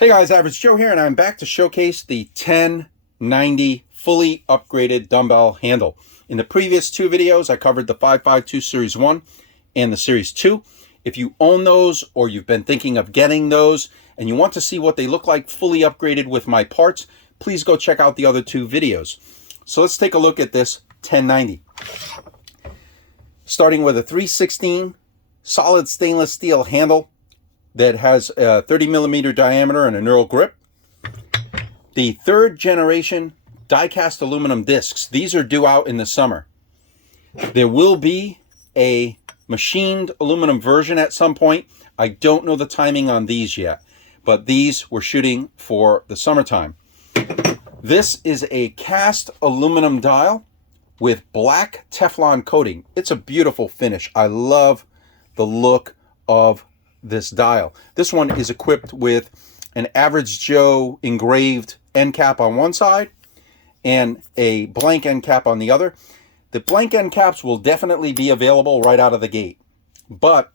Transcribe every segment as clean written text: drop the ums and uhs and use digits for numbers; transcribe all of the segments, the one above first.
Hey guys, Average Joe here, and I'm back to showcase the 1090 fully upgraded dumbbell handle. In the previous two videos, I covered the 552 Series 1 and the Series 2. If you own those or you've been thinking of getting those and you want to see what they look like fully upgraded with my parts, please go check out the other two videos. So let's take a look at this 1090. Starting with a 3/16 solid stainless steel handle that has a 30 millimeter diameter and a knurled grip. The third generation die-cast aluminum discs. These are due out in the summer. There will be a machined aluminum version at some point. I don't know the timing on these yet, but these we're shooting for the summertime. This is a cast aluminum dial with black Teflon coating. It's a beautiful finish. I love the look of this dial. This one is equipped with an Average Joe engraved end cap on one side and a blank end cap on the other. The blank end caps will definitely be available right out of the gate, but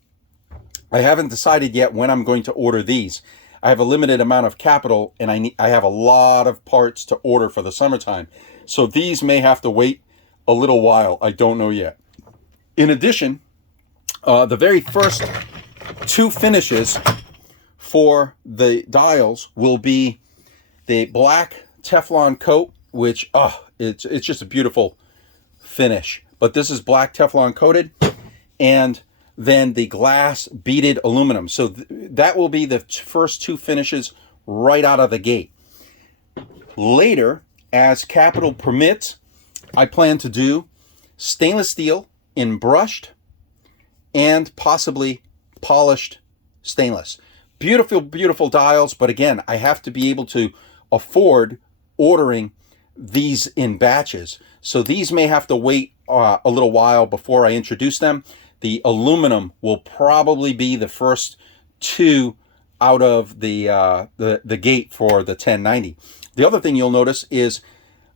I haven't decided yet when I'm going to order these. I have a limited amount of capital and I have a lot of parts to order for the summertime, so these may have to wait a little while. I don't know yet. In addition, the very first two finishes for the dials will be the black Teflon coat, which it's just a beautiful finish. But this is black Teflon coated, and then the glass beaded aluminum. So that will be the first two finishes right out of the gate. Later, as capital permits, I plan to do stainless steel in brushed and possibly polished stainless. Beautiful, beautiful dials, but again, I have to be able to afford ordering these in batches. So these may have to wait a little while before I introduce them. The aluminum will probably be the first two out of the gate for the 1090. The other thing you'll notice is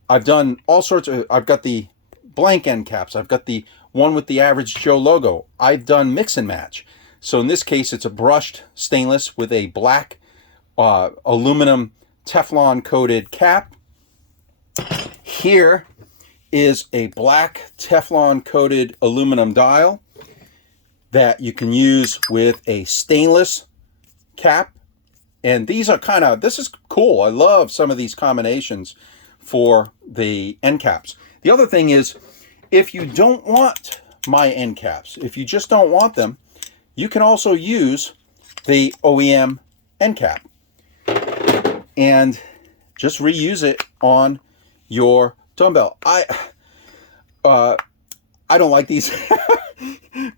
I've done all sorts of, I've got the blank end caps, I've got the one with the Average Joe logo, I've done mix and match. So in this case, it's a brushed stainless with a black aluminum Teflon coated cap. Here is a black Teflon coated aluminum dial that you can use with a stainless cap. And these are this is cool. I love some of these combinations for the end caps. The other thing is, if you don't want my end caps, if you just don't want them, you can also use the OEM end cap and just reuse it on your dumbbell. I don't like these,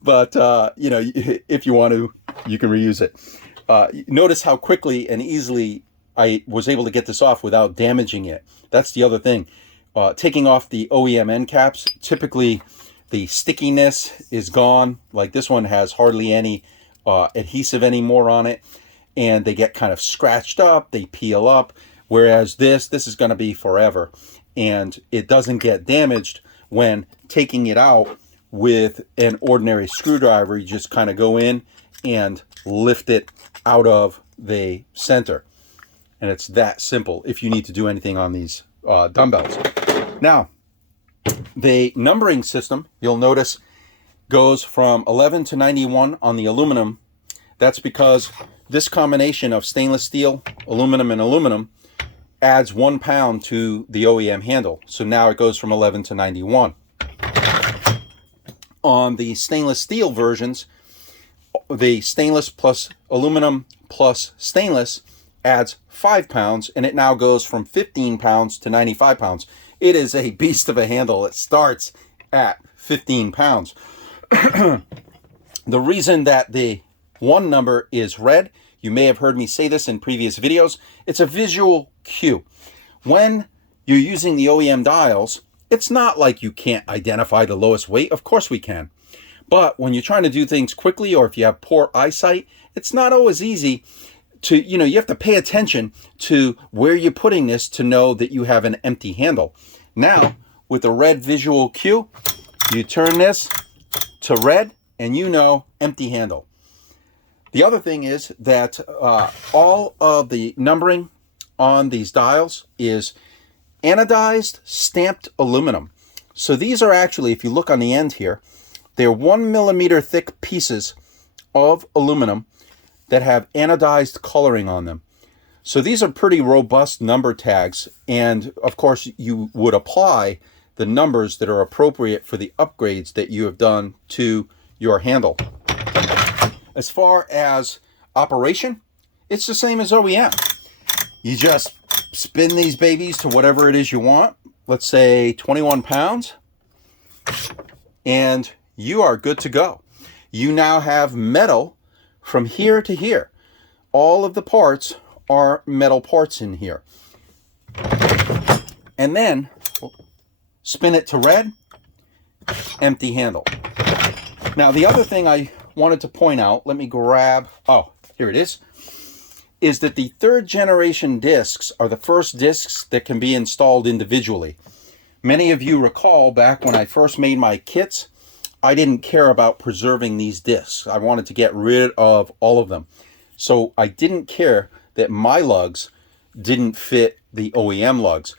but you know, if you want to, you can reuse it. Notice how quickly and easily I was able to get this off without damaging it. That's the other thing. Taking off the OEM end caps, typically the stickiness is gone. Like this one has hardly any adhesive anymore on it, and they get kind of scratched up, they peel up, whereas this is going to be forever, and it doesn't get damaged when taking it out with an ordinary screwdriver. You just kind of go in and lift it out of the center, and it's that simple if you need to do anything on these dumbbells. Now, the numbering system, you'll notice, goes from 11 to 91 on the aluminum. That's because this combination of stainless steel, aluminum, and aluminum adds 1 pound to the OEM handle. So now it goes from 11 to 91. On the stainless steel versions, the stainless plus aluminum plus stainless adds 5 pounds, and it now goes from 15 pounds to 95 pounds. It is a beast of a handle. It starts at 15 pounds. The reason that the one number is red, you may have heard me say this in previous videos, it's a visual cue. When you're using the OEM dials, it's not like you can't identify the lowest weight. Of course we can. But when you're trying to do things quickly, or if you have poor eyesight, it's not always easy to, you have to pay attention to where you're putting this to know that you have an empty handle. Now, with the red visual cue, you turn this to red and empty handle. The other thing is that all of the numbering on these dials is anodized stamped aluminum. So these are actually, if you look on the end here, they're 1 millimeter thick pieces of aluminum that have anodized coloring on them. So these are pretty robust number tags, and of course you would apply the numbers that are appropriate for the upgrades that you have done to your handle. As far as operation, it's the same as OEM. You just spin these babies to whatever it is you want, let's say 21 pounds, and you are good to go. You now have metal from here to here. All of the parts are metal parts in here. And then spin it to red, empty handle. Now the other thing I wanted to point out, let me grab, oh, here it is that the 3rd generation discs are the first discs that can be installed individually. Many of you recall back when I first made my kits, I didn't care about preserving these discs. I wanted to get rid of all of them. So I didn't care that my lugs didn't fit the OEM lugs.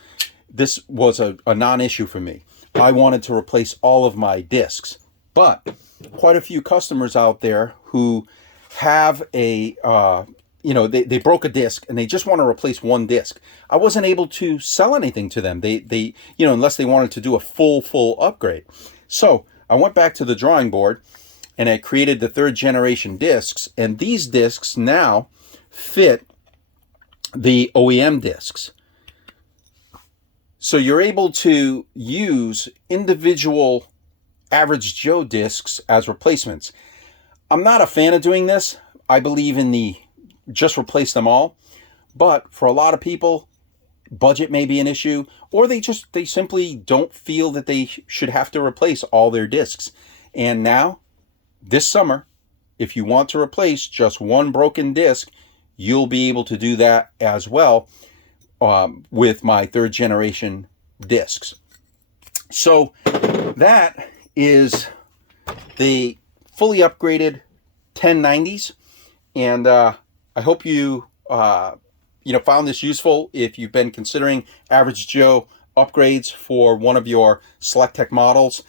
This was a non-issue for me. I wanted to replace all of my discs. But quite a few customers out there who have a, they broke a disc and they just want to replace one disc. I wasn't able to sell anything to them. They unless they wanted to do a full upgrade. So I went back to the drawing board and I created the 3rd generation discs, and these discs now fit the OEM discs. So you're able to use individual average Joe discs as replacements. I'm not a fan of doing this. I believe in the just replace them all, but for a lot of people, budget may be an issue, or they simply don't feel that they should have to replace all their discs. And now, this summer, if you want to replace just one broken disc, you'll be able to do that as well with my 3rd generation discs. So that is the fully upgraded 1090s, and I hope you found this useful if you've been considering average Joe upgrades for one of your SelectTech models.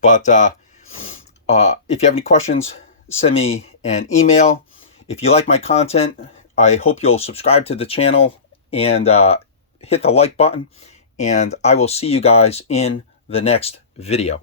But if you have any questions, send me an email. If you like my content, I hope you'll subscribe to the channel and hit the like button, and I will see you guys in the next video.